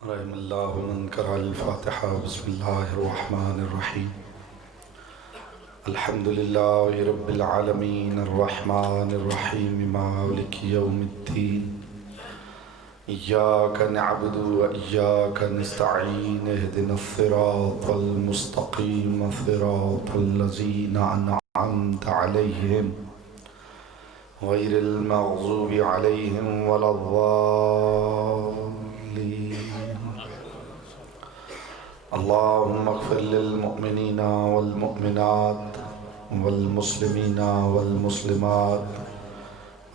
रहमल्लाहु मन क़रअल फ़ातिहा बिस्मिल्लाहिर्रहमानिर्रहीम अल्हम्दुलिल्लाहि रब्बिल आलमीन अर्रहमानिर्रहीम मालिकि यौमिद्दीन इय्याका नअबुदु व इय्याका नस्तईन इहदिनस सिरातल मुस्तक़ीम सिरातल लज़ीना अनअमता अलैहिम गैरिल मग़ज़ूबि अलैहिम वलद्दाल्लीन। अल्लाहुम्मा अग़फ़िर लिल मुअमिनीना वल मुअमिनात वल मुस्लिमीना वल मुस्लिमात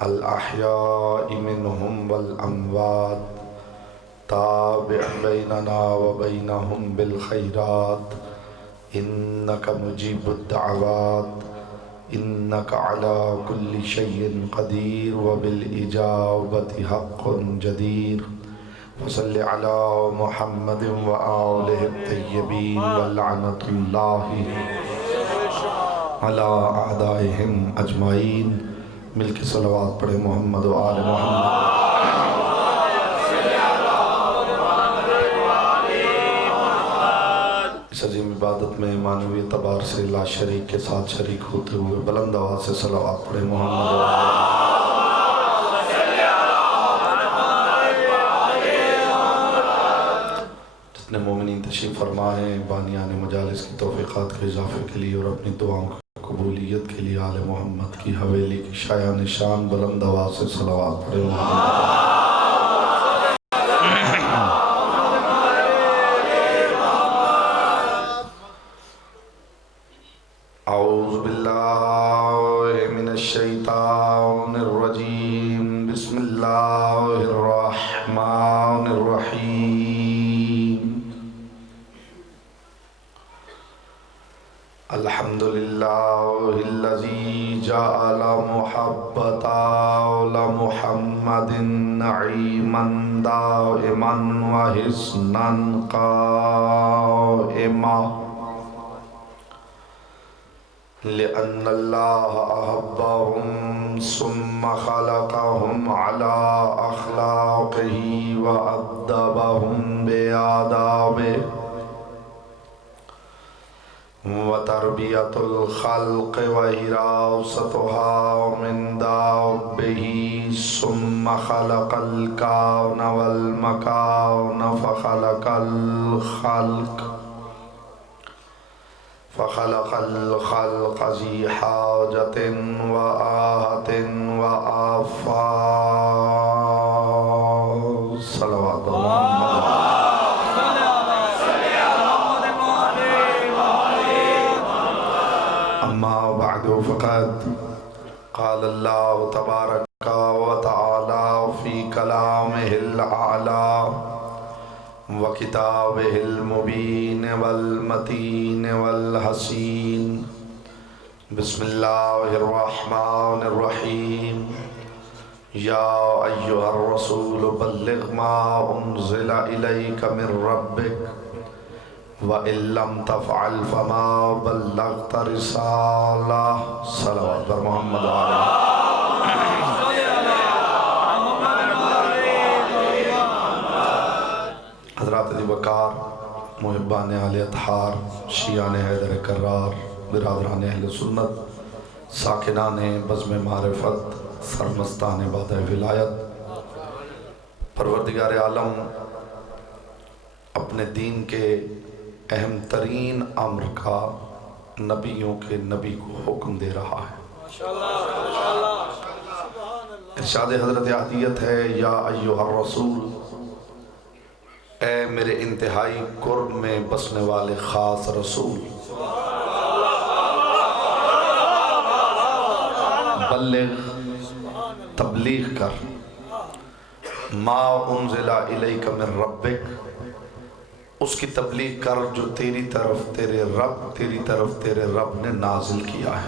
अल अहयाइ मिनहुम वल अमवात ताबि' बैनना व बैनहुम बिल खैरात इन्नका मुजीबुद दअवात इन्नका अला कुल्लि शैइन क़दीर व बिल इजाबति हक़्क़ुन जदीर। वसल्लि अला मुहम्मदिन व आलिहि तय्यबीन व लअनतुल्लाहि अला अअदाइहिम अजमाइन। मिलके सलवात पढ़े मोहम्मद व आले मोहम्मद। इस अजीम इबादत में मानवीय तबार से ला शरीक के साथ शरीक होते हुए बुलंद आवाज़ से सलवात पढ़े मोहम्मद व जितने मोमिनीन तशरीफ़ फरमाए बानियान मजालिस की तौफ़ीक़ात के इजाफ़े के लिए और अपनी दुआओं की कबूलियत के लिए आले मोहम्मद की हवेली की शायान शान बुलंद आवाज़ से सलवात पढ़े मोहम्मद। औज़ु बिल्लाहि मिनश शैतानिर रजीम बिस्मिल्लाहिर रहमानिर रहीम। अल्हम्दुलिल्लाहिल्लज़ी जअला मुहब्बता मुहम्मदिन नईमन दाइमन व हिस्नन क़ाइमा लिअन्नल्लाह अहब्बहुम सुम्मा खलक़हुम अला अख़लाक़िही व अद्दबहुम बिआदाबिही व तरबियतुल ख़ल्क़ व हिरासतुहा मिन दाब्बिही सुम्मा खलक़ल काउन वल मकान फ़ख़लक़ल ख़ल्क़ ज़ी हाजतिन व आहतिन व आफ़ात। सल्लल्लाहु अम्मा बअद फ़क़द क़ाल अल्लाहु तबारक व तआला फ़ी कलामिहिल आला व किताबिहिल मुबीन वल मतीन वल हसीन। बिस्मिल्लाहिर रहमानिर रहीम। या अय्युहर रसूल बल्लिग़ मा उन्ज़िला इलैका मिर रब्बिक व इल्लम तफ़अल फ़मा बल्लग़्ता रिसालह। सल्लल्लाहु अलैहि मोहम्मद व आले हज़रात वक़ार मुहिब्बान आले अतहार शियान हैदर करार बिरादरान अहले सुन्नत साकिनान बज़्म मारिफत सरमस्तान बादा विलायत। परवरदिगार आलम अपने दीन के अहम तरीन अम्र का नबियों के नबी को हुक्म दे रहा है। इरशाद हज़रत अहदियत है या अय्युहर रसूल, ए मेरे इंतहाई कुर्ब में बसने वाले ख़ास रसूल, बल्लिग़ तबलीग कर मा उन्ज़िला इलैका मिर रब्बिक, उसकी तबलीग कर जो तेरी तरफ तेरे रब ने नाजिल किया है।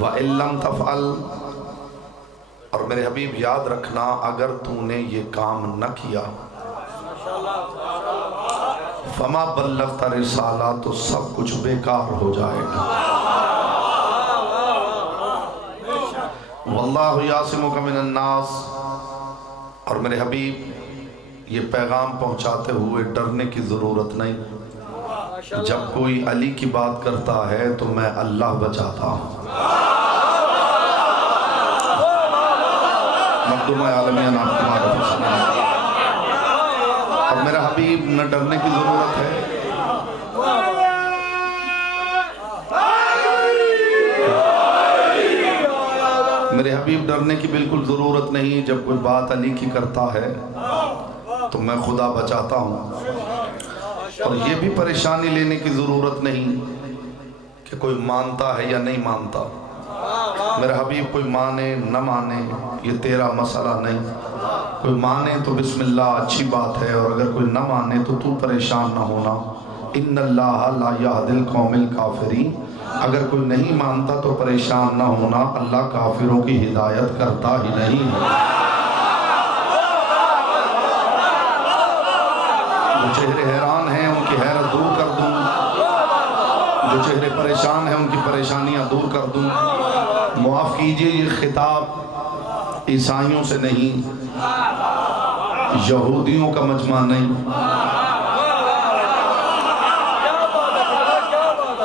व इल्लम तफ़अल, और मेरे हबीब याद रखना अगर तूने ये काम न किया फमा बल्लग़्ता रिसाला, तो सब कुछ बेकार हो जाएगा। वल्लाहु यासिमुका मिनन नास, और मेरे हबीब ये पैगाम पहुंचाते हुए डरने की ज़रूरत नहीं। जब कोई अली की बात करता है तो मैं अल्लाह बचाता हूँ। मखदूम आलमिया नाम की मारिफत। अब मेरा हबीब न डरने की ज़रूरत है, मेरे हबीब डरने की बिल्कुल ज़रूरत नहीं। जब कोई बात अली की करता है तो मैं खुदा बचाता हूँ। और ये भी परेशानी लेने की ज़रूरत नहीं कि कोई मानता है या नहीं मानता। मेरा हबीब कोई माने न माने ये तेरा मसला नहीं। कोई माने तो बिस्मिल्लाह अच्छी बात है, और अगर कोई न माने तो तू परेशान ना होना। इन्नल्लाह ला यहदिल कौमिल काफिरीन। अगर कोई नहीं मानता तो परेशान ना होना, अल्लाह काफिरों की हिदायत करता ही नहीं है। जो चेहरे हैरान हैं उनकी हैरत दूर कर दूं, जो चेहरे परेशान हैं उनकी परेशानियां दूर कर दूं। मुआफ़ कीजिए, ये खिताब ईसाइयों से नहीं, यहूदियों का मजमा नहीं,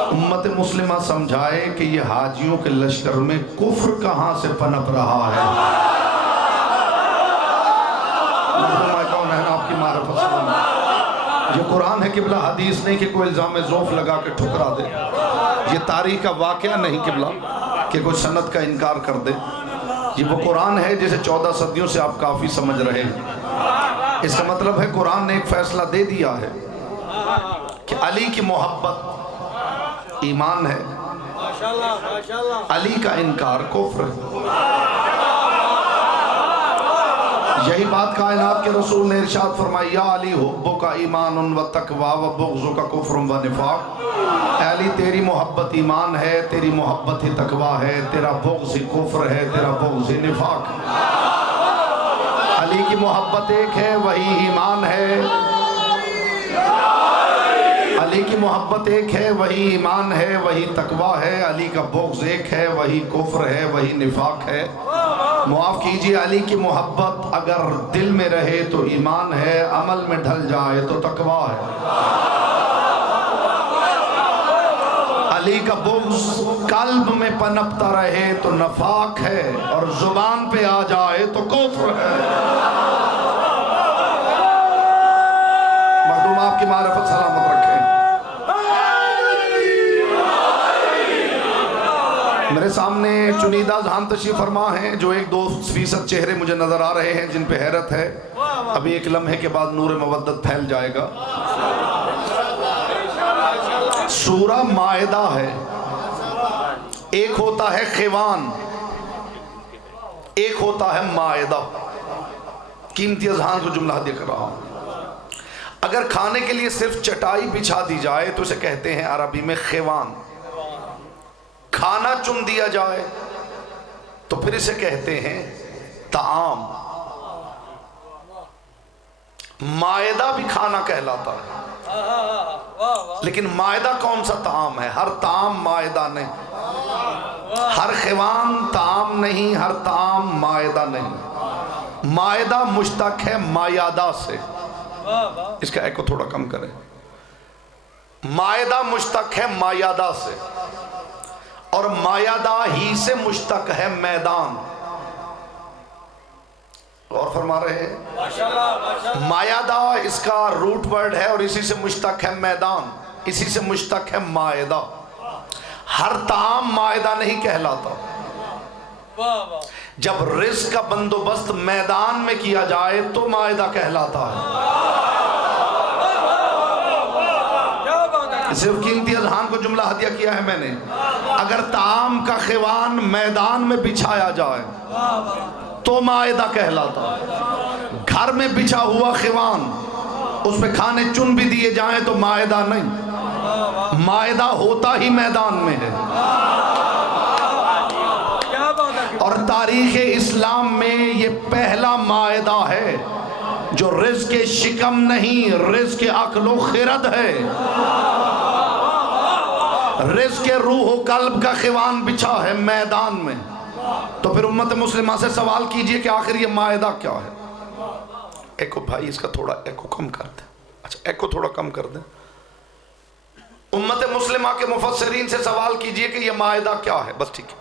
उम्मत मुस्लिमा समझाए कि ये हाजियों के लश्कर में कुफ्र कहाँ से पनप रहा है। आपकी मारिफत ये कुरान है किबला, हदीस नहीं कि कोई इल्ज़ाम ज़ौफ़ लगा के ठुकरा दे। ये तारीख़ का वाक़या नहीं किबला कि कोई सनद का इनकार कर दे। ये वो कुरान है जिसे 14 सदियों से आप काफ़ी समझ रहे हैं। इसका मतलब है कुरान ने एक फ़ैसला दे दिया है कि अली की मोहब्बत ईमान है, अली का इनकार कुफ्र है। यही बात कायनात के रसूल ने इरशाद फरमाई, या अली हुब्बु का ईमान व तकवा व बुग़्ज़ु का कुफ्र व निफाक। अली तेरी मोहब्बत ईमान है, तेरी मोहब्बत ही तकवा है, तेरा बुग़्ज़ ही कुफ्र है, तेरा बुग़्ज़ ही निफाक। अली की मोहब्बत एक है, वही ईमान है। अली की मोहब्बत एक है, वही ईमान है, वही तकवा है। अली का बुग़्ज़ एक है, वही कुफ्र है, वही निफाक है। मुआफ़ कीजिए, अली की मोहब्बत अगर दिल में रहे तो ईमान है, अमल में ढल जाए तो तकवा है। अली का बुग़्ज़ कल्ब में पनपता रहे तो नफाक है, और ज़ुबान पे आ जाए तो कुफ्र है। मखदूम आपकी मारिफत सलामत रखें। मेरे सामने चुनीदा ज़हान तशरीफ़ फरमा हैं, जो 1-2% चेहरे मुझे नज़र आ रहे हैं जिन पे हैरत है। अभी एक लम्हे के बाद नूर मवद्दत फैल जाएगा। सूरा मायदा है, एक होता है ख़िवान, एक होता है मायदा। कीमती अज़हान को जुमला देख रहा हूँ। अगर खाने के लिए सिर्फ चटाई बिछा दी जाए तो इसे कहते हैं अरबी में ख़िवान। खाना चुन दिया जाए तो फिर इसे कहते हैं ताम। मायदा भी खाना कहलाता है, लेकिन मायदा कौन सा ताम है? हर ताम मायदा नहीं, हर ख़िवान ताम नहीं, हर ताम मायदा नहीं। मायदा मुश्तक है मायादा से। इसका एको थोड़ा कम करें। मायदा मुश्तक है मायादा से, और मायादा ही से मुश्तक है मैदान। और फरमा रहे हैं, मायादा इसका रूट वर्ड है और इसी से मुश्तक है मैदान, इसी से मुश्तक है मायदा। हर ताम मायदा नहीं कहलाता। जब रिज़्क़ का बंदोबस्त मैदान में किया जाए तो मायदा कहलाता है। सिर्फ कीमती अज़हान को जुमला हदिया किया है मैंने। अगर ताम का ख़िवान मैदान में बिछाया जाए तो मायदा कहलाता है। घर में बिछा हुआ ख़िवान, उसमें खाने चुन भी दिए जाएं तो मायदा नहीं। मायदा होता ही मैदान में है। और तारीख़ इस्लाम में ये पहला मायदा है जो रिज़्क़ शिकम नहीं, रिज़्क़ अक्ल व खिरद है। रिज़्क़ रूह कल्ब का ख़िवान बिछा है मैदान में। तो फिर उम्मत मुस्लिमा से सवाल कीजिए कि आखिर ये मायदा क्या है? एको भाई इसका थोड़ा एको कम कर दे। अच्छा एको थोड़ा कम कर दे। उम्मत मुस्लिमा के मुफस्सिरीन से सवाल कीजिए कि यह मायदा क्या है। बस ठीक है,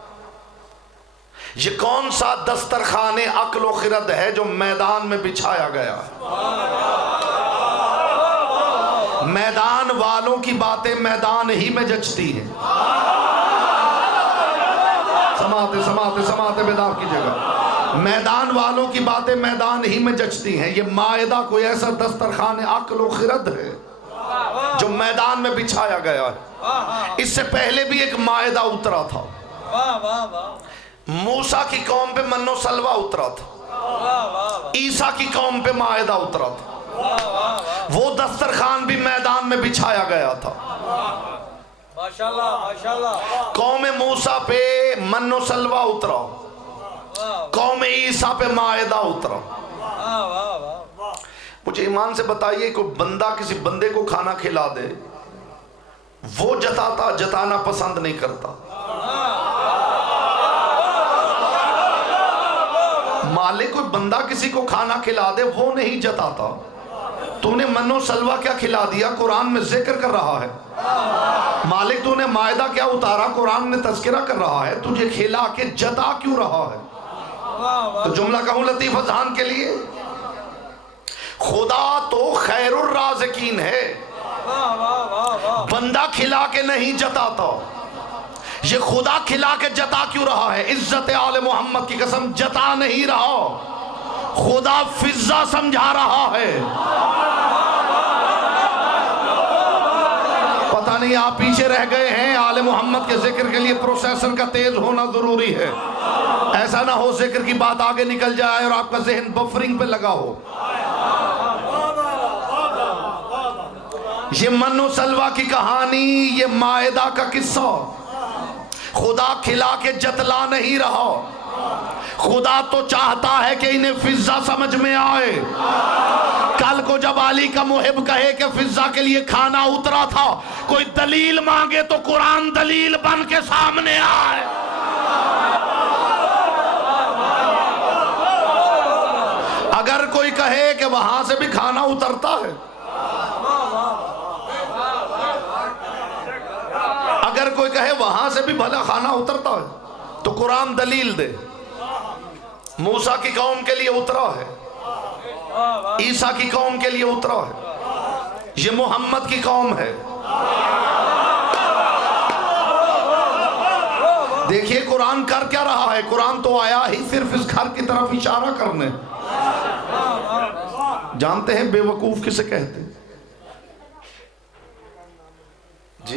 ये कौन सा दस्तरखाने अक्ल व खिरद है जो मैदान में बिछाया गया है? मैदान वालों की बातें मैदान ही में जचती हैं। समाते समाते समाते बेदार की जगह, मैदान वालों की बातें मैदान ही में जचती हैं। ये मायदा कोई ऐसा दस्तरखाने अक्ल व खिरद है जो मैदान में बिछाया गया है। इससे पहले भी एक मायदा उतरा था। मूसा की कौम पे मन्नो सलवा उतरा था। ईसा की कौम पे मायदा उतरा था। वो दस्तरखान भी मैदान में बिछाया गया था। माशाल्लाह माशाल्लाह। कौम मूसा पे मन्नो सलवा उतरा, कौम ईसा पे मायदा उतरा। मुझे ईमान से बताइए, कोई बंदा किसी बंदे को खाना खिला दे, वो जताना पसंद नहीं करता। मालिक कोई बंदा किसी को खाना खिला दे, वो नहीं जताता। तूने मन्नो सलवा क्या खिला दिया, कुरान में जिक्र कर रहा है। मालिक तूने मायदा क्या उतारा, कुरान में तज़किरा कर रहा है। तुझे खिला के जता क्यों रहा है? तो जुमला कहूं लतीफ अज़हान के लिए, खुदा तो खैरुर राज़िकीन है, बंदा खिला के नहीं जताता। ये खुदा खिला के जता क्यों रहा है? इज्जत आले मोहम्मद की कसम, जता नहीं रहा, खुदा फिजा समझा रहा है। पता नहीं आप पीछे रह गए हैं। आले मोहम्मद के जिक्र के लिए प्रोसेसर का तेज होना जरूरी है। ऐसा ना हो जिक्र की बात आगे निकल जाए और आपका जहन बफरिंग पे लगा हो। ये मन्नो सलवा की कहानी, ये मायदा का किस्सा, खुदा खिला के जतला नहीं रहा। खुदा तो चाहता है कि इन्हें फिजा समझ में आए। कल को जब अली का मुहिब कहे कि फिजा के लिए खाना उतरा था, कोई दलील मांगे तो कुरान दलील बन के सामने आए। अगर कोई कहे कि वहां से भी खाना उतरता है, अगर कोई कहे वहां से भी भला खाना उतरता है, तो कुरान दलील दे। मूसा की कौम के लिए उतरा है, ईसा की कौम के लिए उतरा है, ये मोहम्मद की कौम है। देखिए कुरान कर क्या रहा है। कुरान तो आया ही सिर्फ इस घर की तरफ इशारा करने। जानते हैं बेवकूफ किसे कहते हैं जी?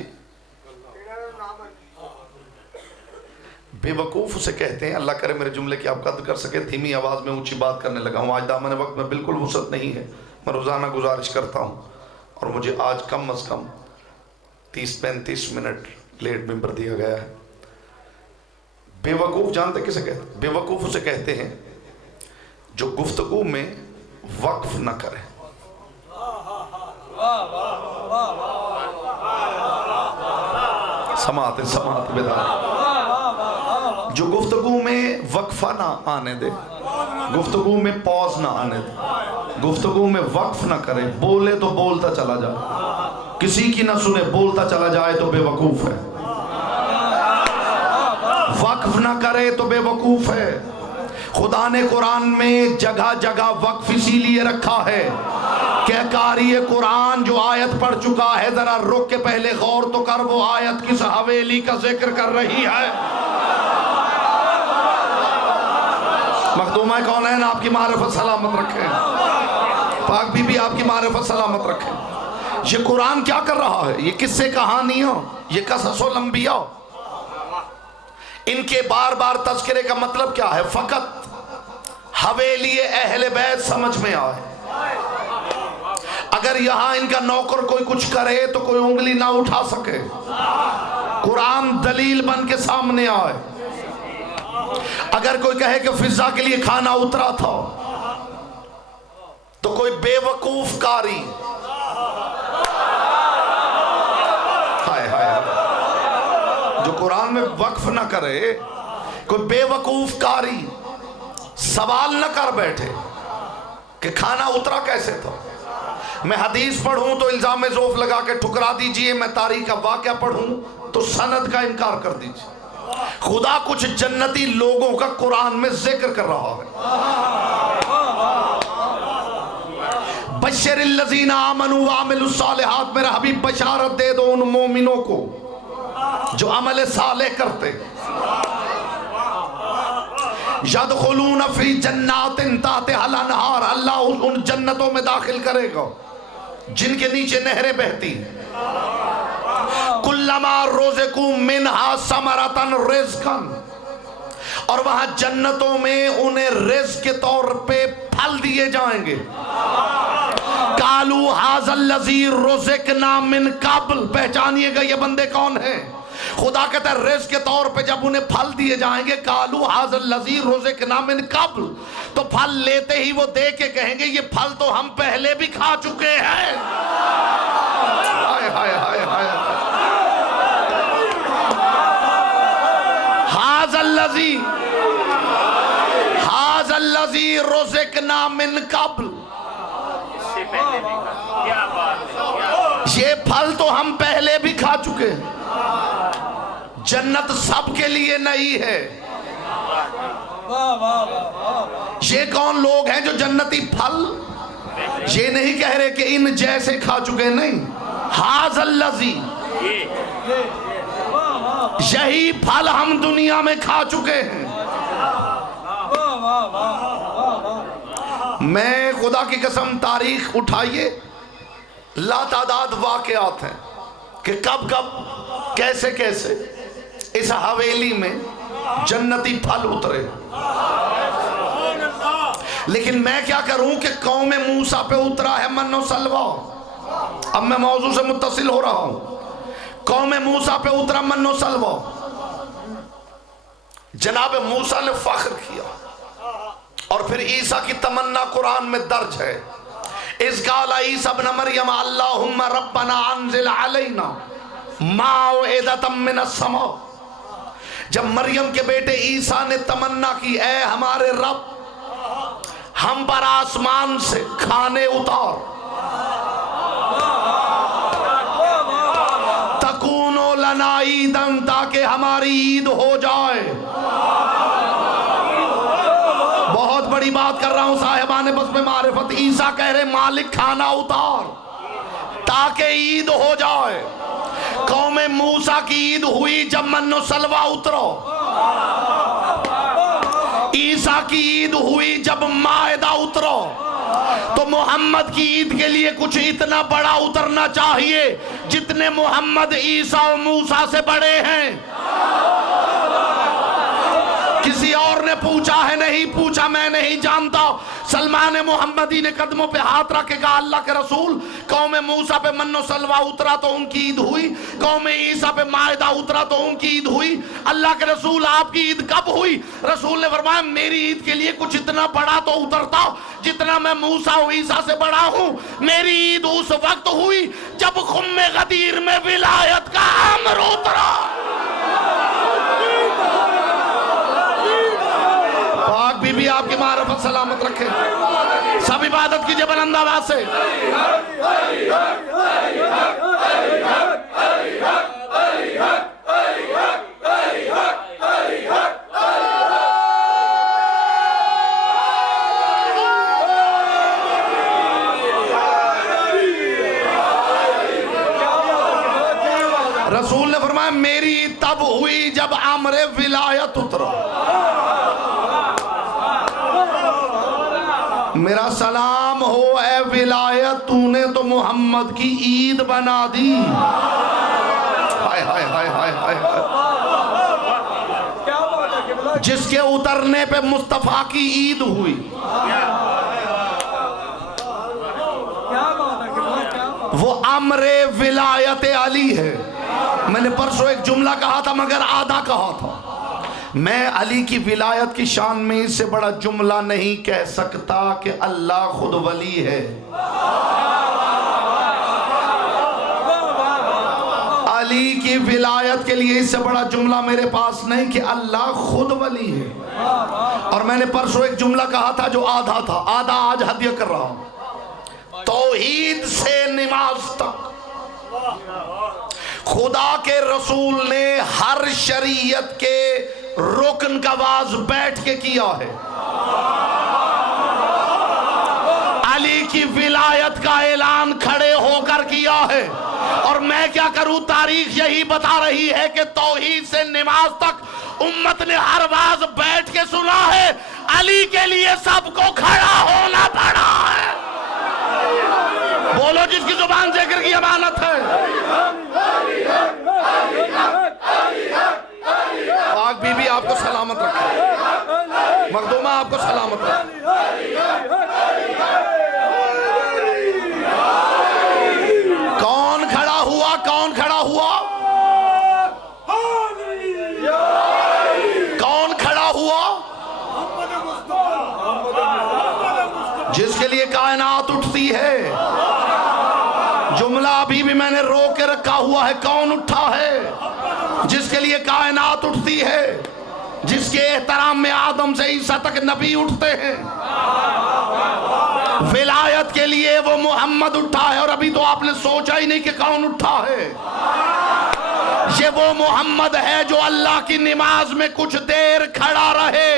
बेवकूफ उसे कहते हैं। अल्लाह करे मेरे जुमले की आप कद्र कर सके। धीमी आवाज में ऊंची बात करने लगा हूं। आज दामन वक्त में बिल्कुल वुसअत नहीं है। मैं रोजाना गुजारिश करता हूं और मुझे आज कम अज कम 30-35 मिनट लेट मिंबर दिया गया है। बेवकूफ जानते किसे कहते हैं? बेवकूफ उसे कहते हैं जो गुफ्तगू में वक्फ न करे। समाते समाते बेदार, जो गुफ्तगू में वक्फा ना आने दे, गुफ्तगू में पॉज ना आने दे, गुफ्तगू में वक्फ ना करे। बोले तो बोलता चला जाए, किसी की ना सुने, बोलता चला जाए तो बेवकूफ है। वक्फ ना करे तो बेवकूफ है। खुदा ने कुरान में जगह जगह वक्फ इसीलिए रखा है कि कारी कुरान जो आयत पढ़ चुका है, जरा रुक के पहले गौर तो कर, वो आयत किस हवेली का जिक्र कर रही है। मखदूमा कौनैन आपकी मारिफत सलामत रखे, पाक बीबी आपकी मारिफत सलामत रखे। ये कुरान क्या कर रहा है? ये किस्से कहानियां, ये कससुल अंबिया, इनके बार बार तज़किरे का मतलब क्या है? फकत हवेली अहले बैत समझ में आए। अगर यहां इनका नौकर कोई कुछ करे तो कोई उंगली ना उठा सके, कुरान दलील बन के सामने आए। अगर कोई कहे कि फिजा के लिए खाना उतरा था, तो कोई बेवकूफ कारी, हाय हाय, जो कुरान में वक्फ ना करे, कोई बेवकूफ कारी सवाल न कर बैठे कि खाना उतरा कैसे था। मैं हदीस पढ़ूं तो इल्जाम ज़ोफ लगा के ठुकरा दीजिए, मैं तारीख का वाक़या पढ़ूं तो सनद का इनकार कर दीजिए। खुदा कुछ जन्नती लोगों का कुरान में जिक्र कर रहा है। बशरिल्लज़ीना आमनू व अमिलुस्सालिहात, मेरा हबीब बशारत दे दो उन मोमिनों को जो अमल सालेह करते। यदखुलून फी जन्नातिन ताहतिहल अनहार, अल्लाह उन जन्नतों में दाखिल करेगा जिनके नीचे नहरें बहती। कुल्लमा रुज़िकू मिनहा समरतन रिज़्क़न, और वहां जन्नतों में उन्हें रिज़्क़ के तौर पे फल दिए जाएंगे। कालू हाज़ल लज़ी रुज़िक़ना मिन क़ब्ल, पहचानिएगा ये बंदे कौन हैं। खुदा कहता है रिज़्क़ के तौर पे जब उन्हें फल दिए जाएंगे, कालू हाज़ल लज़ी रुज़िक़ना मिन क़ब्ल, तो फल लेते ही वो दे के कहेंगे ये फल तो हम पहले भी खा चुके हैं। हाय हाय हाय हाय। हाज़ल लज़ी रुज़िक़ना मिन क़ब्ल, ये फल तो हम पहले भी खा चुके हैं। जन्नत सबके लिए नहीं है। ये कौन लोग हैं जो जन्नती फल, ये नहीं कह रहे कि इन जैसे खा चुके, नहीं। हाज़ल लज़ी, यही फल हम दुनिया में खा चुके हैं। मैं खुदा की कसम, तारीख उठाइए, लातादाद वाक़यात हैं कि कब कब कैसे कैसे इस हवेली में जन्नती फल उतरे। लेकिन मैं क्या करूं कि कौम मूसा पे उतरा है मन्नो सलवा। अब मैं मौजू से मुत्तसिल हो रहा हूं। कौम मूसा पे उतरा मन्नो सलवा। जनाब मूसा ने फख्र किया, और फिर ईसा की तमन्ना कुरान में दर्ज है। इस गाला ईसा इब्न मरियम अल्लाहुम्मा रब्बना अंजिल अलैना माउइदतम मिनस समा, जब मरियम के बेटे ईसा ने तमन्ना की, ए हमारे रब हम पर आसमान से खाने उतार, तकूनो लना ईदन, ताकि हमारी ईद हो जाए। बहुत बड़ी बात कर रहा हूं साहिबाने बस में मारिफत। ईसा कह रहे मालिक खाना उतार ताकि ईद हो जाए। कौम मूसा की ईद हुई जब मन्नो सलवा उतरो। ईसा की ईद हुई जब मायदा उतरो। तो मोहम्मद की ईद के लिए कुछ इतना बड़ा उतरना चाहिए जितने मोहम्मद ईसा और मूसा से बड़े हैं। किसी और ने पूछा है? नहीं पूछा, मैं नहीं जानता। सलमान मोहम्मदी ने कदमों पे हाथ रख के कहा, अल्लाह के रसूल, कौम मूसा पे मन्नो सलवा उतरा तो उनकी ईद हुई, कौम ईसा पे मायदा उतरा तो उनकी ईद हुई। अल्लाह के रसूल आपकी ईद कब हुई? रसूल ने फरमाया मेरी ईद के लिए कुछ इतना बड़ा तो उतरता जितना मैं मूसा और ईसा से बड़ा हूं। मेरी ईद उस वक्त हुई जब खुम्मे गदीर में विलायत का अमर उतरा। बीबी आपकी मारफत सलामत रखे। सब इबादत कीजिए बुलंद आवाज से। रसूल ने फरमाया मेरी तब हुई जब अमरे विलायत उतरा। मेरा सलाम हो ए विलायत, तूने तो मोहम्मद की ईद बना दी। हाय हाय हाय हाय हाय। जिसके उतरने पे मुस्तफा की ईद हुई। वो अमरे विलायत अली है। मैंने परसों एक जुमला कहा था मगर आधा कहा था। मैं अली की विलायत की शान में इससे बड़ा जुमला नहीं कह सकता कि अल्लाह खुद वली है। अली की विलायत के लिए इससे बड़ा जुमला मेरे पास नहीं कि अल्लाह खुद वली है। और मैंने परसों एक जुमला कहा था जो आधा था, आधा आज हदिया कर रहा हूं। तौहीद से नमाज तक खुदा के रसूल ने हर शरीयत के रुकन का वाज बैठ के किया है। अली की विलायत का ऐलान खड़े होकर किया है। और मैं क्या करूं, तारीख यही बता रही है कि तौहीद से नमाज तक उम्मत ने हर वाज बैठ के सुना है। अली के लिए सबको खड़ा होना पड़ा है। बोलो जिसकी जुबान जिक्र की अमानत है। पाक बीबी आपको सलामत रखे, मखदूमा आपको सलामत रखे। कौन खड़ा हुआ, कौन खड़ा हुआ, कौन खड़ा हुआ? जिसके लिए कायनात उठती है। जुमला अभी भी मैंने रोक के रखा हुआ है, कौन उठा है? जिसके लिए कायनात उठती है, जिसके एहतराम में आदम से ईसा तक नबी उठते हैं। विलायत के लिए वो मोहम्मद उठा है। और अभी तो आपने सोचा ही नहीं कि कौन उठा है। ये वो मोहम्मद है जो अल्लाह की नमाज में कुछ देर खड़ा रहे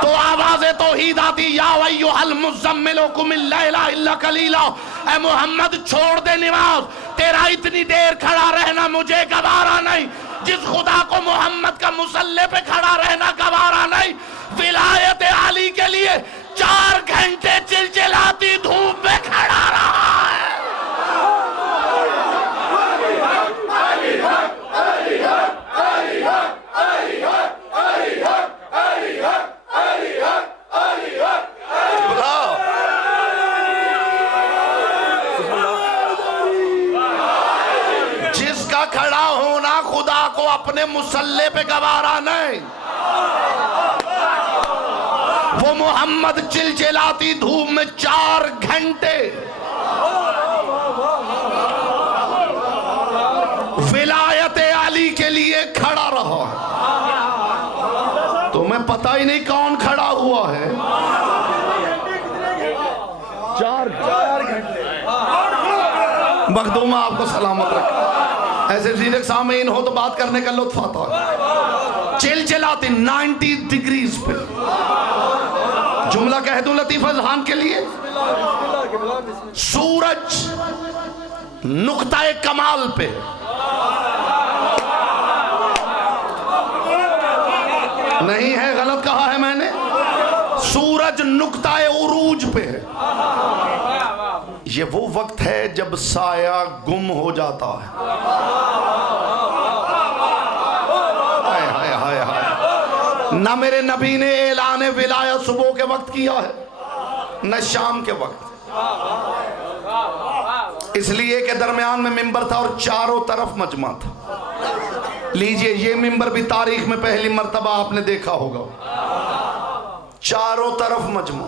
तो आवाज़े तौहीद आती, या अय्युहल मुज़म्मिल कुमिल लैला इल्ला कलीला। ऐ मोहम्मद छोड़ दे नमाज, तेरा इतनी देर खड़ा रहना मुझे गवारा नहीं। जिस खुदा को मोहम्मद का मुसल्ले पे खड़ा रहना गवारा नहीं, विलायत अली के लिए 4 घंटे चिलचिलाती धूप में खड़ा रहा है। जिसका खड़ा होना खुदा को अपने मुसल्ले पे गवारा नहीं, वो मोहम्मद चिलचिलाती धूप में 4 घंटे विलायत अली के लिए खड़ा रहा। तुम्हें पता ही नहीं कौन खड़ा हुआ है। 4 घंटे। मखदूमा आपको सलामत रखे। ऐसे सीधे सामीन हो तो बात करने का लुत्फ आता है। चिलचिलाती 90 डिग्रीज पे। जुमला कह दूं लतीफा जहान के लिए, सूरज नुक्ताए कमाल पे, नहीं है गलत कहा है मैंने, सूरज नुक्ताए उरूज पे है। ये वो वक्त है जब साया गुम हो जाता है। हाय हाय हाय हाय। ना मेरे नबी ने ऐलान विलायत सुबह के वक्त किया है, न शाम के वक्त। इसलिए कि दरमियान में मिंबर था और चारों तरफ मजमा था। लीजिए, ये मिंबर भी तारीख में पहली मर्तबा आपने देखा होगा। चारों तरफ मजमा।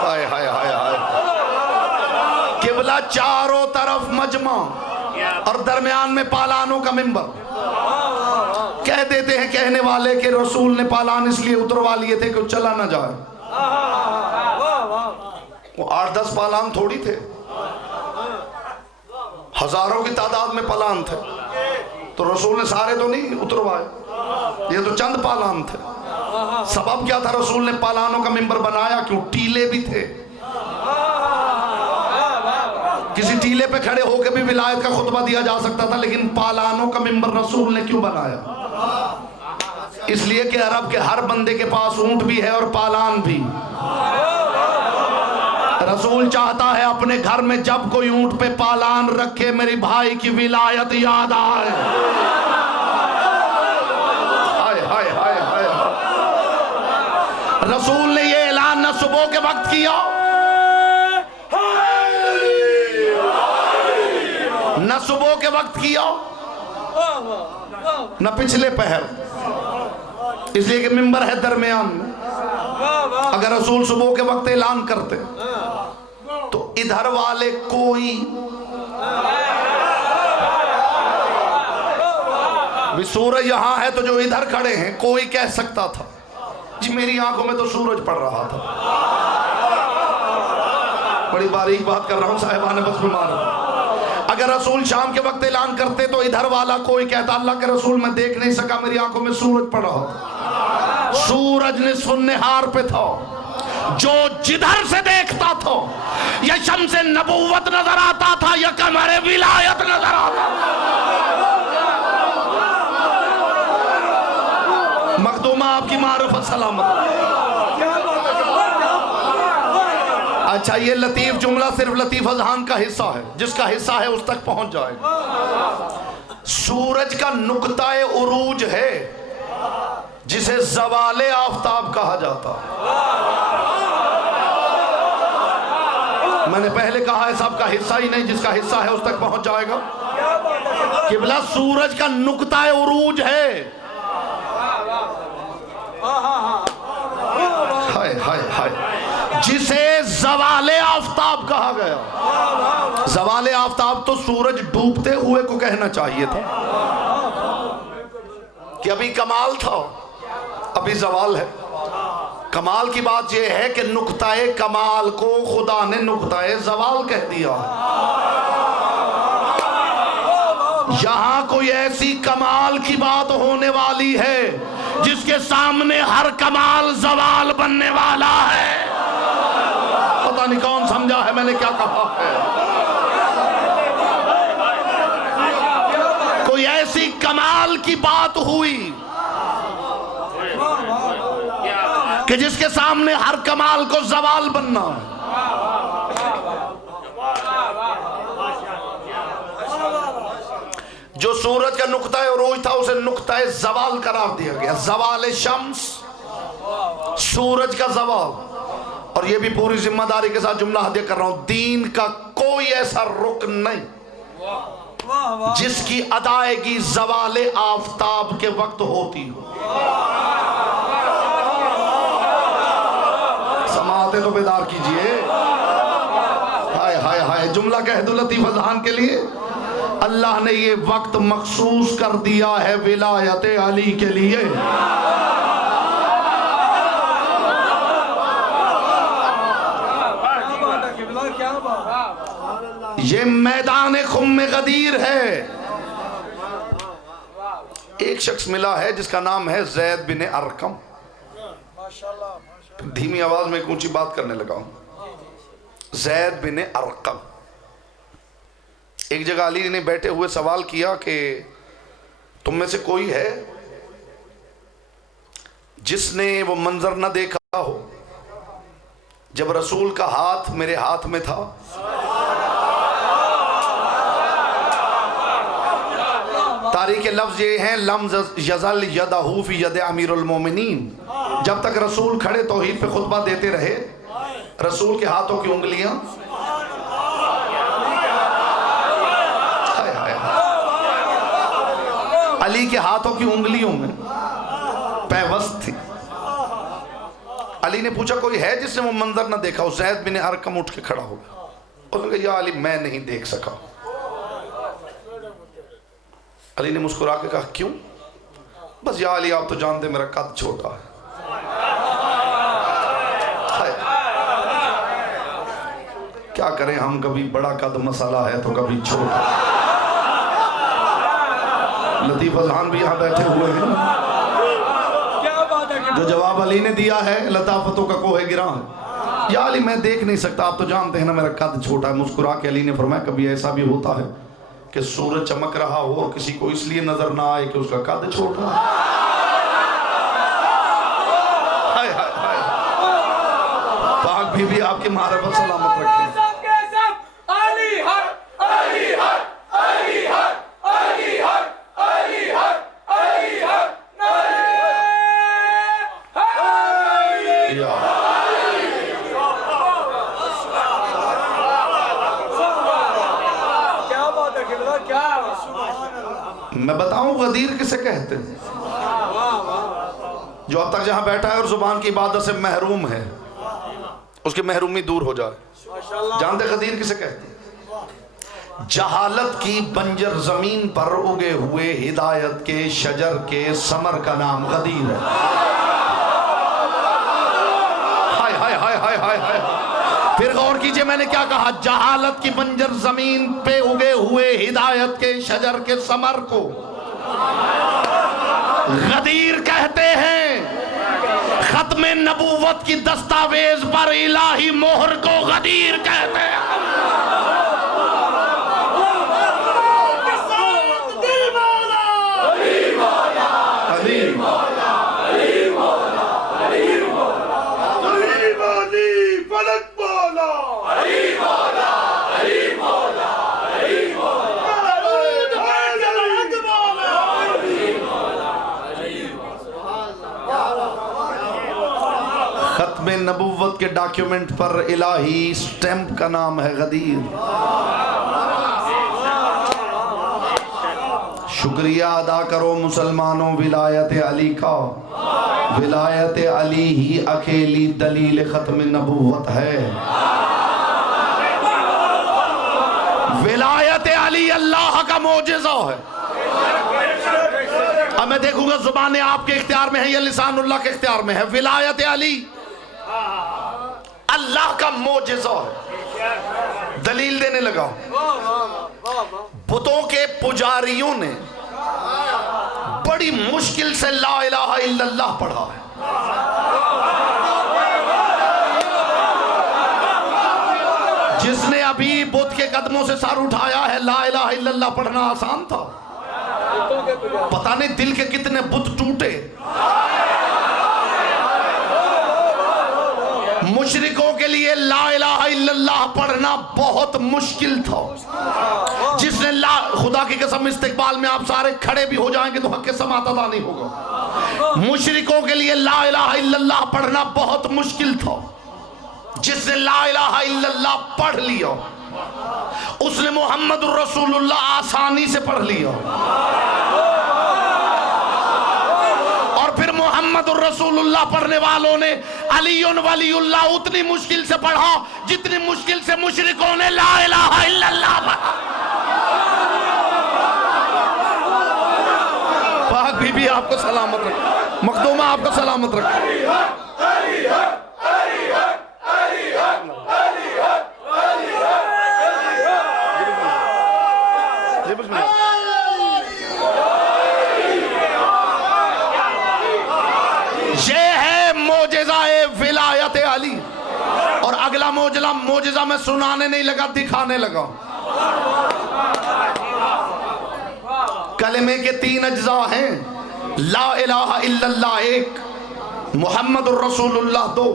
हाय हाय हाय हाय। किबला चारों तरफ मजमा और दरमियान में पालानों का मिंबर। कह देते हैं कहने वाले कि रसूल ने पालान इसलिए उतरवा लिए थे कि चला ना जाए। वो 8-10 पालान थोड़ी थे, हजारों की तादाद में पालान थे। तो रसूल ने सारे तो नहीं उतरवाए, ये तो चंद पालान थे। सबब क्या था? रसूल ने पालानों का मिंबर बनाया क्यों? टीले भी थे। किसी टीले पे खड़े होकर भी विलायत का खुतबा दिया जा सकता था, लेकिन पालानों का मिंबर रसूल ने क्यों बनाया? इसलिए कि अरब के हर बंदे के पास ऊंट भी है और पालान भी। रसूल चाहता है अपने घर में जब कोई ऊंट पे पालान रखे, मेरी भाई की विलायत याद आए। हाय हाय हाय हाय। रसूल ने ये ऐलान न सुबह के वक्त किया, न सुबह के वक्त किया, न पिछले पहर। इसलिए कि मिंबर है दरमियान में। अगर रसूल सुबह के वक्त ऐलान करते तो इधर वाले कोई भी सूरज यहां है तो जो इधर खड़े हैं कोई कह सकता था जी मेरी आंखों में तो सूरज पड़ रहा था। बड़ी बारीक बात कर रहा हूं साहिबान, बस बीमार। अगर रसूल शाम के वक्त ऐलान करते तो इधर वाला कोई कहता अल्लाह के रसूल मैं देख नहीं सका, मेरी आंखों में सूरज पड़ रहा था। सूरज निस्फ़ नहार पे था, जो जिधर से देखता था या शम्स नबूवत नजर आता था या कमर विलायत नजर आता था। मखदूमा आपकी मारूफ सलामत। अच्छा, ये लतीफ जुमला सिर्फ लतीफ अजहान का हिस्सा है, जिसका हिस्सा है उस तक पहुंच जाएगा। सूरज का नुक्ताए उरूज है जिसे ज़वाले आफताब कहा जाता। मैंने पहले कहा है सबका हिस्सा ही नहीं, जिसका हिस्सा है उस तक पहुंच जाएगा। किबला सूरज का नुक्ताए उरूज है। हाय हाय हाय, जिसे ज़वाले आफताब कहा गया। ज़वाले आफताब तो सूरज डूबते हुए को कहना चाहिए था कि अभी कमाल था, अभी ज़वाल है। कमाल की बात यह है कि नुक्ताए कमाल को खुदा ने नुक्ताए ज़वाल कह दिया। यहां कोई ऐसी कमाल की बात होने वाली है जिसके सामने हर कमाल ज़वाल बनने वाला है। पता नहीं कौन समझा है मैंने क्या कहा है। कोई ऐसी कमाल की बात हुई कि जिसके सामने हर कमाल को ज़वाल बनना है। जो सूरज का नुक्ता उरूज था उसे नुक्ता ज़वाल करार दिया गया। ज़वाल शम्स, सूरज का ज़वाल। और ये भी पूरी जिम्मेदारी के साथ जुमला हदिया कर रहा हूं, दीन का कोई ऐसा रुकन नहीं जिसकी अदायगी ज़वाले आफताब के वक्त होती हो। समाते तो बेदार कीजिए। हाय हाय हाय, जुमला कह दो लतीफ अजहान के लिए, अल्लाह ने ये वक्त मखसूस कर दिया है विलायत अली के लिए। ये मैदान खुम्मे गदीर है। एक शख्स मिला है जिसका नाम है ज़ैद बिन अरकम। धीमी आवाज में ऊंची बात करने लगा हूं। ज़ैद बिन अरकम। एक जगह अली ने बैठे हुए सवाल किया कि तुम में से कोई है जिसने वो मंजर न देखा हो जब रसूल का हाथ मेरे हाथ में था। तारीख के लफ्ज ये हैं, लम यज़ल यदहू फी यद अमीरुल मोमिनीन। जब तक रसूल खड़े तौहीद पे खुतबा देते रहे, रसूल के हाथों की उंगलियां अली के हाथों की उंगलियों में पैवस्त थी। अली ने पूछा कोई है जिसने वो मंजर ना देखा हो। ज़ैद बिन अरकम उठ के खड़ा हो गया। उसने कहा या अली मैं नहीं देख सका। अली ने मुस्कुरा के कहा क्यों? बस या अली आप तो जानते मेरा कद छोटा है। क्या करें हम, कभी बड़ा कद मसाला है तो कभी छोटा। लतीफ अजहान भी यहाँ बैठे हुए हैं। जो जवाब अली ने दिया है लताफतों का कोहे गिरा है। या अली मैं देख नहीं सकता, आप तो जानते हैं ना मेरा कद छोटा है। मुस्कुरा के अली ने फरमाया कभी ऐसा भी होता है कि सूरज चमक रहा हो और किसी को इसलिए नजर ना आए कि उसका कद छोटा है। हाय हाय हाय, पाक बीबी आपकी मारफत सलामत रखे। मैं बताऊं गदीर किसे कहते हैं? जो अब तक जहां बैठा है और जुबान की इबादत से महरूम है, उसकी महरूमी दूर हो जाए। जानते गदीर किसे कहते हैं? जहालत की बंजर जमीन पर उगे हुए हिदायत के शजर के समर का नाम गदीर है। हाय हाय हाय हाय हाय हाय। फिर गौर कीजिए, मैंने क्या कहा? जहालत की बंजर जमीन पे उगे हुए हिदायत के शजर के समर को गदीर कहते हैं। खत्म नबूवत की दस्तावेज पर इलाही मोहर को गदीर कहते हैं। खत्म नबूवत के डॉक्यूमेंट पर इलाही स्टैंप का नाम है गदीर। शुक्रिया अदा करो मुसलमानों विलायत अली का। विलायत अली ही अकेली दलील खत्म नबूवत है। विलायत अली अल्लाह का मोजिज़ा है। अब मैं देखूंगा जुबान आपके इख्तियार में है या लिसानुल्लाह के इख्तियार में है। विलायत अली अल्लाह का मोजिज़ा है। दलील देने लगा। बुतों के पुजारियों ने बड़ी मुश्किल से ला इलाहा इल्लल्लाह पढ़ा है। जिसने अभी बुत के कदमों से सर उठाया है, ला इलाहा इल्लल्लाह पढ़ना आसान था। पता नहीं दिल के कितने बुत टूटे। मुशरिकों के लिए ला इलाहा इल्लल्लाह पढ़ना बहुत मुश्किल था। जिसने खुदा की कसम इस्तिकबाल में आप सारे खड़े भी हो जाएंगे तो हक के समात अदा नहीं होगा। मुशरिकों के लिए ला इलाहा इल्लल्लाह पढ़ना बहुत मुश्किल था। जिसने ला इलाहा इल्लल्लाह पढ़ लिया उसने मुहम्मदुर रसूलुल्लाह आसानी से पढ़ लिया। और फिर मुहम्मदुर रसूलुल्लाह पढ़ने वालों ने अलीयुन वलीउल्लाह उतनी मुश्किल से पढ़ा जितनी मुश्किल से मुशरिकों ने ला इलाहा इल्लल्लाह पढ़ा। पाक बीबी आपको सलामत रखे, मखदूमा आपको सलामत रखे। ये है मोजिज़ाए विलायत अली। और अगला मोजिज़ा मैं सुनाने नहीं लगा, दिखाने लगा। कलमे के 3 अज्जा हैं। ला इलाहा इल्लल्लाह 1, मुहम्मदुर रसूलुल्लाह 2,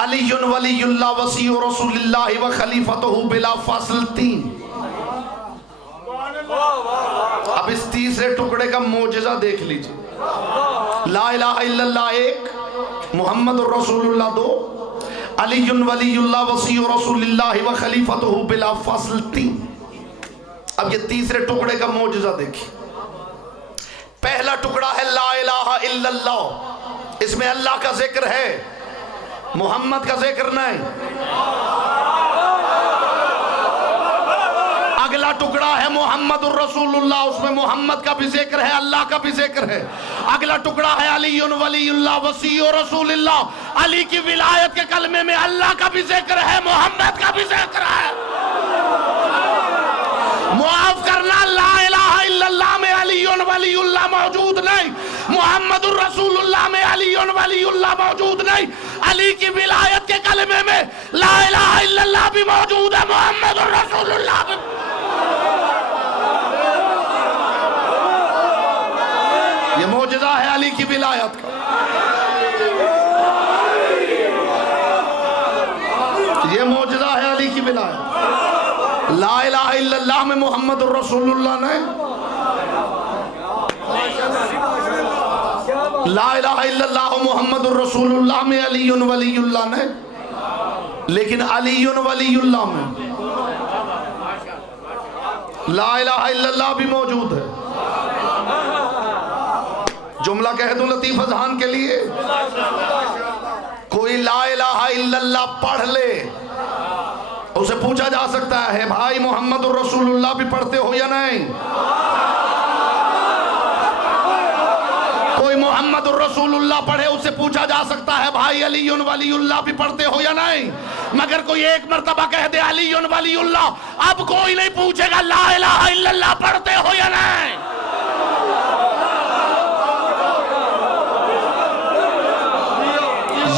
अलीयुन वलीयुल्लाह वसीउ रसूलिल्लाह व खलीफतहु बिला फासिल 3। अब इस तीसरे टुकड़े का मोजिज़ा देख लीजिए। ला इलाहा इल्लल्लाह 1, मुहम्मदुर रसूलुल्लाह 2, अलीयुन वलीयुल्लाह वसीउ रसूलिल्लाह व खलीफतहु बिला फासिल 3। अब ये तीसरे टुकड़े का मोजिज़ा देखिए। पहला टुकड़ा है ला इलाहा इल्लल्लाह। इसमें अल्लाह का जिक्र है, मोहम्मद का जिक्र नहीं। अगला टुकड़ा है मुहम्मदुर रसूलुल्लाह, उसमें मोहम्मद का भी जिक्र है, अल्लाह का भी जिक्र है। अगला टुकड़ा है अलीयुन वलीयुल्लाह वसीउ रसूलिल्लाह, अली की विलायत के कलमे में अल्लाह का भी जिक्र है, मोहम्मद का भी जिक्र है। मुआफ करना, ला इलाहा इल्लल्लाह में अलीयुन वलीयुल्लाह मौजूद नहीं, मुहम्मदुर रसूलुल्लाह में अलीयुन वलीयुल्लाह मौजूद नहीं। अली की विलायत के कलमे में ला इलाहा इल्लल्लाह भी मौजूद है, मुहम्मदुर रसूलुल्लाह भी। ये मौजूदा है अली की विलायत का। ये मौजूदा है अली की विलायत। ला इलाहा इल्लल्लाह में मुहम्मदुर रसूलुल्लाह ने, ला इलाहा इल्लल्लाह मुहम्मदुर रसूलुल्लाह में अलीयुन वलीयुल्लाह ने, लेकिन अलीयुन वलीयुल्लाह में ला इलाहा इल्लल्लाह भी मौजूद है। जुमला कह दूं लतीफ अजहान के लिए, कोई ला इलाहा इल्लल्लाह पढ़ ले, उसे पूछा जा सकता है भाई मोहम्मद रसूलुल्लाह भी पढ़ते हो या नहीं। कोई मोहम्मद रसूलुल्लाह पढ़े, उससे पूछा जा सकता है भाई अली वलीउल्लाह भी पढ़ते हो या नहीं। मगर कोई एक मर्तबा कह दे अली वलीउल्लाह, अब कोई नहीं पूछेगा ला इलाहा इल्लल्लाह पढ़ते हो या नहीं।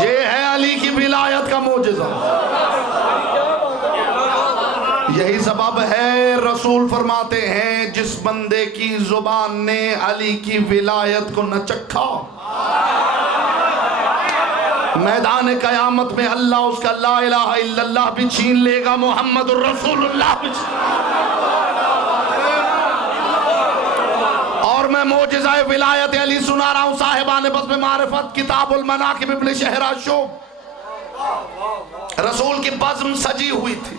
ये है अली की विलायत का मोजज़ा। यही सबब है रसूल फरमाते हैं जिस बंदे की जुबान ने अली की विलायत को न चखा, मैदान कयामत में अल्लाह उसका ला इलाहा इल्लल्लाह भी छीन लेगा, मोहम्मद रसूलुल्लाह भी। और मैं मोजज़ा विलायत अली सुना रहा हूं साहिबान बज़्म मारिफत किताबुल मनाकिब इब्न शहराशो। रसूल की बज़्म सजी हुई थी,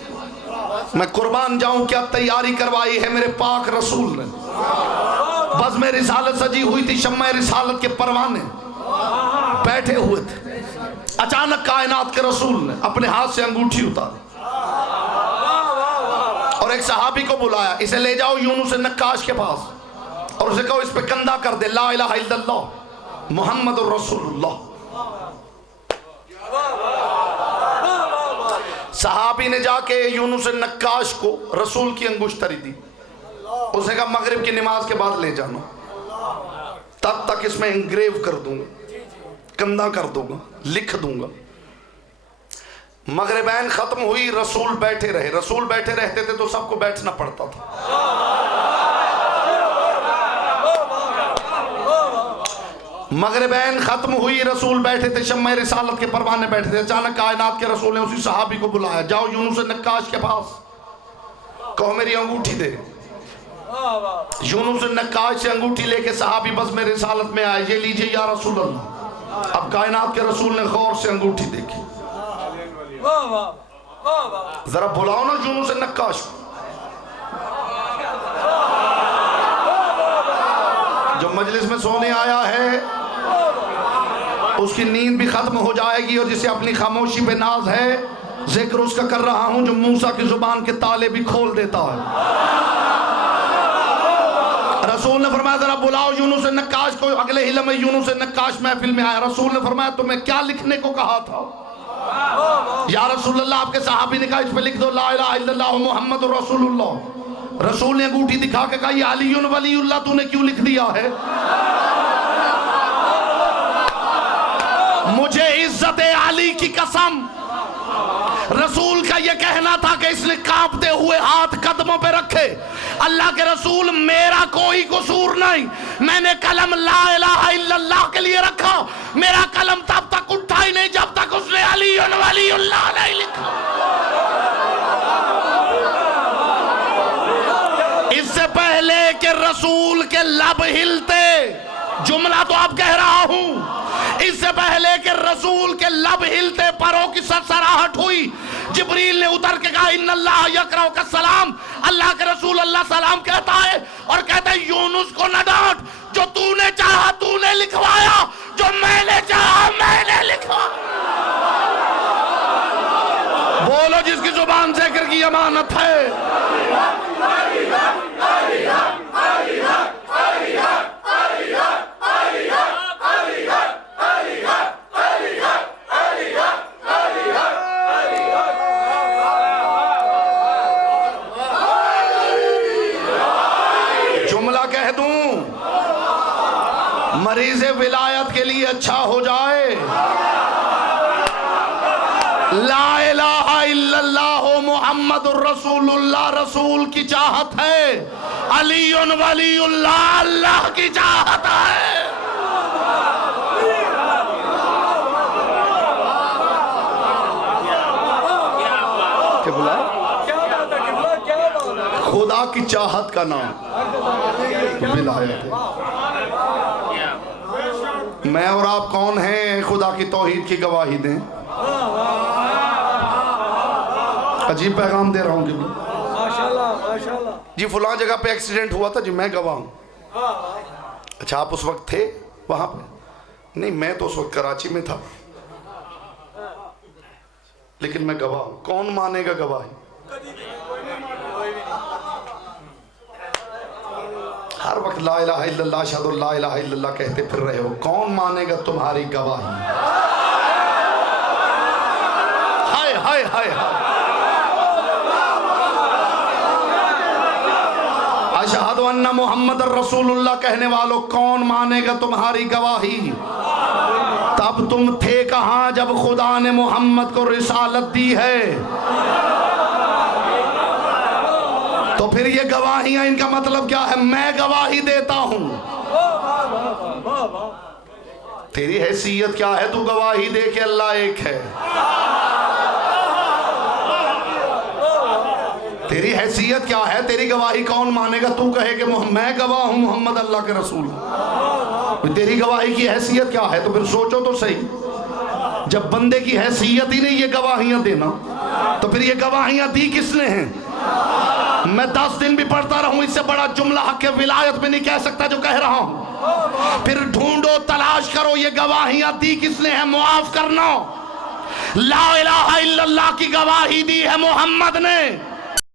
मैं कुर्बान जाऊं क्या तैयारी करवाई है मेरे पाक रसूल ने। बज़्म रिसालत सजी हुई थी, शम्मा रिसालत के परवाने बैठे हुए थे। अचानक कायनात के रसूल ने अपने हाथ से अंगूठी उतारी और एक सहाबी को बुलाया, इसे ले जाओ यूनुस नक्काश के पास और उसे कहो इस पे कंधा कर दे ला इलाहा इल्लल्लाह मुहम्मदुर रसूलुल्लाह। सहाबी ने जाके यूनुस नक्काश को रसूल की अंगुश्तरी दी, उसने कहा मगरिब की नमाज के बाद ले जाना, तब तक इसमें इंग्रेव कर दूंगा, कंधा कर दूंगा, लिख दूंगा। मगरिबैन खत्म हुई, रसूल बैठे रहे। रसूल बैठे रहते थे तो सबको बैठना पड़ता था। मगरिबैन खत्म हुई, रसूल बैठे थे, शम्मा रिसालत के परवाने बैठे थे। अचानक कायनात के रसूल ने उसी सहाबी को बुलाया, जाओ यूनुस नक्काश के पास, कहो मेरी अंगूठी दे। यूनुस नक्काश से अंगूठी लेके सहाबी बज़्म रिसालत में आए, ये लीजिए या रसूल अल्लाह। अब कायनात के रसूल ने गौर से अंगूठी देखी। जरा बुलाओ ना यूनुस नक्काश को, जो मजलिस में सोने आया है उसकी नींद भी खत्म हो जाएगी, और जिसे अपनी खामोशी पे नाज है जिक्र उसका कर रहा हूं जो मूसा की जुबान के ताले भी खोल देता है। रसूल ने फरमाया जरा बुलाओ यूनुस नक्काश को। अगले ही लम्हे यूनुस नक्काश महफिल में आया। रसूल ने फरमाया तुम्हें क्या लिखने को कहा था? या रसूल अल्लाह, आपके सहाबी ने कहा इस पे लिख दो ला इलाहा इल्लल्लाह मुहम्मदुर रसूलुल्लाह। रसूल ने अंगूठी दिखा के कहा ये अली वलीउल्लाह तूने क्यों लिख दिया है? मुझे इज्जत अली की कसम, रसूल का यह कहना था कि इसने कांपते हुए हाथ कदमों पे रखे। अल्लाह के रसूल, मेरा कोई कसूर नहीं, मैंने कलम ला इलाहा इल्लल्लाह के लिए रखा। मेरा कलम तब तक उठा ही नहीं जब तक उसने अली वलीउल्लाह नहीं लिखा। इससे पहले कि रसूल के लब हिलते, जुमला तो अब कह रहा हूं, इससे पहले कि रसूल के लब हिलते परों की सरसराहट हुई, जिब्रील ने उतर के कहा इन्नल्लाह यक़रअु का सलाम। अल्लाह के रसूल अल्लाह सलाम कहता है और कहता है यूनुस को न डांट, जो तूने चाहा तूने लिखवाया, जो मैंने चाहा मैंने लिखवाया। बोलो जिसकी जुबान जिक्र की अमानत है। जुमला कह दूं, मरीज विलायत के लिए अच्छा हो जाए। ला इलाहा इल्लल्लाह मुहम्मदुर रसूलुल्लाह रसूल की चाहत है, अली वलीउल्लाह अल्लाह की चाहत है। खुदा की चाहत का नाम विलायत है। मैं और आप कौन हैं? खुदा की तौहीद की गवाही दें। अजीब पैगाम दे रहा हूँ जी, फुला जगह पे एक्सीडेंट हुआ था जी, मैं गवाह हूँ। अच्छा, आप उस वक्त थे? वहां पे नहीं, मैं तो उस वक्त कराची में था, लेकिन मैं गवाह हूं। कौन मानेगा गवाही? हर वक्त ला इलाहा इल्लल्लाह अशहदु ला इलाहा इल्लल्लाह कहते फिर रहे हो, कौन मानेगा तुम्हारी गवाही? हाय हाय हाय हाय। अशहदु अन्ना मुहम्मद रसूलुल्लाह कहने वालों, कौन मानेगा तुम्हारी गवाही? तब तुम थे कहां जब खुदा ने मोहम्मद को रिसालत दी है? तो फिर ये गवाहियां, इनका मतलब क्या है? मैं गवाही देता हूं। तेरी हैसियत क्या है? तू गवाही दे के अल्लाह एक है। तेरी हैसियत क्या है? तेरी गवाही कौन मानेगा? तू कहे कि मैं गवाह हूं मोहम्मद अल्लाह के रसूल। तेरी गवाही की हैसियत क्या है? तो फिर सोचो तो सही, जब बंदे की हैसियत ही नहीं ये गवाहियां देना, तो फिर ये गवाहियां दी किसने हैं? मैं 10 दिन भी पढ़ता रहूं, इससे बड़ा जुमला हक विलायत में नहीं कह सकता जो कह रहा हूं। फिर ढूंढो, तलाश करो, ये गवाहियां दी किसने हैं? मुआफ करना, ला इलाहा इल्लल्लाह की गवाही दी है मोहम्मद ने।